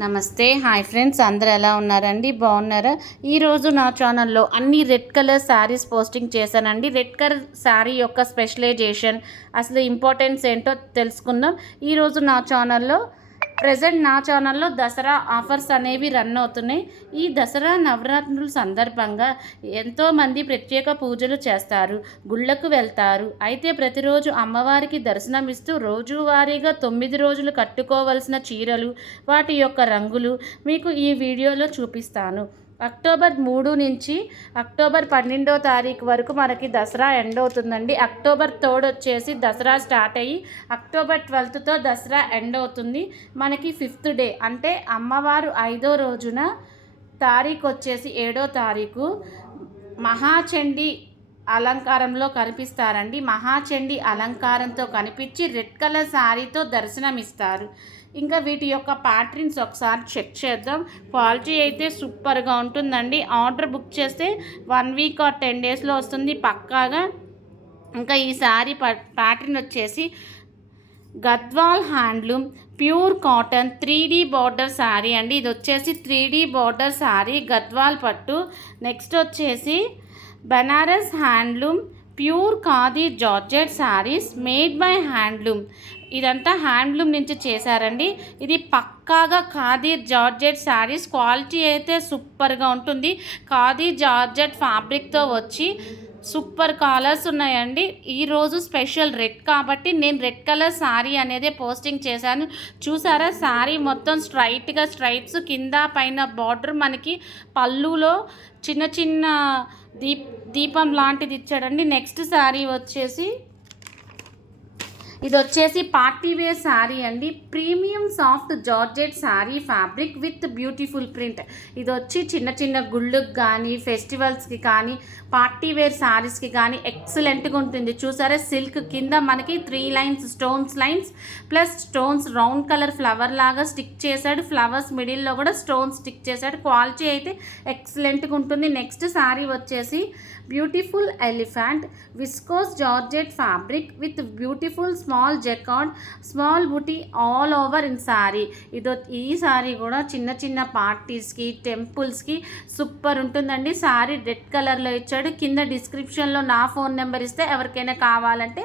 నమస్తే, hi friends, అందరూ ఎలా ఉన్నారండి? బాగున్నారా? ఈరోజు నా ఛానల్లో అన్ని రెడ్ కలర్ శారీస్ పోస్టింగ్ చేశానండి. రెడ్ కలర్ శారీ యొక్క స్పెషలైజేషన్, అసలు ఇంపార్టెన్స్ ఏంటో తెలుసుకుందాం. ఈరోజు నా ఛానల్లో దసరా ఆఫర్స్ అనేవి రన్ అవుతున్నాయి. ఈ దసరా నవరాత్రుల సందర్భంగా ఎంతోమంది ప్రత్యేక పూజలు చేస్తారు, గుళ్ళకు వెళ్తారు. అయితే ప్రతిరోజు అమ్మవారికి దర్శనమిస్తూ రోజువారీగా 9 రోజులు కట్టుకోవలసిన చీరలు, వాటి యొక్క రంగులు మీకు ఈ వీడియోలో చూపిస్తాను. అక్టోబర్ 3 నుంచి అక్టోబర్ 12వ తారీఖు వరకు మనకి దసరా ఎండ్ అవుతుందండి. అక్టోబర్ 3 వచ్చేసి దసరా స్టార్ట్ అయ్యి అక్టోబర్ 12తో దసరా ఎండ్ అవుతుంది. మనకి 5th డే అంటే అమ్మవారు 5వ రోజున తారీఖు వచ్చేసి 7వ తారీఖు మహాచండీ అలంకారంలో కనిపిస్తారండి. మహాచండీ అలంకారంతో కనిపించి రెడ్ కలర్ శారీతో దర్శనమిస్తారు. ఇంకా వీటి యొక్క ప్యాటర్న్స్ ఒకసారి చెక్ చేద్దాం. క్వాలిటీ అయితే సూపర్గా ఉంటుందండి. ఆర్డర్ బుక్ చేస్తే 1 వీక్ ఆర్ 10 డేస్లో వస్తుంది పక్కాగా. ఇంకా ఈ శారీ ప్యాటర్న్ వచ్చేసి Gadwal handloom pure cotton 3D border sari అండి. ఇది వచ్చేసి 3D బార్డర్ శారీ, గద్వాల్ పట్టు. నెక్స్ట్ వచ్చేసి Banaras handloom pure khadi georgette saris made by handloom. ఇదంతా హ్యాండ్లూమ్ నుంచి చేశారండి. ఇది పక్కాగా ఖాదీ జార్జెట్ శారీస్. క్వాలిటీ అయితే సూపర్గా ఉంటుంది. ఖాదీ జార్జెట్ ఫ్యాబ్రిక్తో వచ్చి సూపర్ కలర్స్ ఉన్నాయండి. ఈరోజు స్పెషల్ రెడ్ కాబట్టి నేను రెడ్ కలర్ శారీ అనేది పోస్టింగ్ చేశాను. చూసారా, శారీ మొత్తం స్ట్రైట్గా స్ట్రైప్స్, కింద పైన బార్డర్, మనకి పళ్ళులో చిన్న చిన్న దీపం లాంటిది ఇచ్చాడండి. నెక్స్ట్ శారీ వచ్చేసి ఇది వచ్చేసి పార్టీ వేర్ శారీ అండి. Premium soft georgette sari fabric with beautiful print. ఇది వచ్చి చిన్న చిన్న గుళ్ళకు కానీ, ఫెస్టివల్స్కి కానీ, పార్టీ వేర్ శారీస్కి కానీ ఎక్సలెంట్గా ఉంటుంది. చూసారా, సిల్క్ కింద మనకి 3 lines stones lines plus stones round colour flower లాగా స్టిక్ చేశాడు. ఫ్లవర్స్ మిడిల్లో కూడా స్టోన్స్ స్టిక్ చేశాడు. క్వాలిటీ అయితే ఎక్సలెంట్గా ఉంటుంది. నెక్స్ట్ శారీ వచ్చేసి beautiful elephant viscose georgette fabric with beautiful small jacquard small buti all over in sari. ఈ శారీ కూడా చిన్న చిన్న పార్టీస్కి, టెంపుల్స్కి సూపర్ ఉంటుందండి. శారీ రెడ్ కలర్లో ఇచ్చాడు. కింద డిస్క్రిప్షన్లో నా ఫోన్ నెంబర్ ఇస్తే ఎవరికైనా కావాలంటే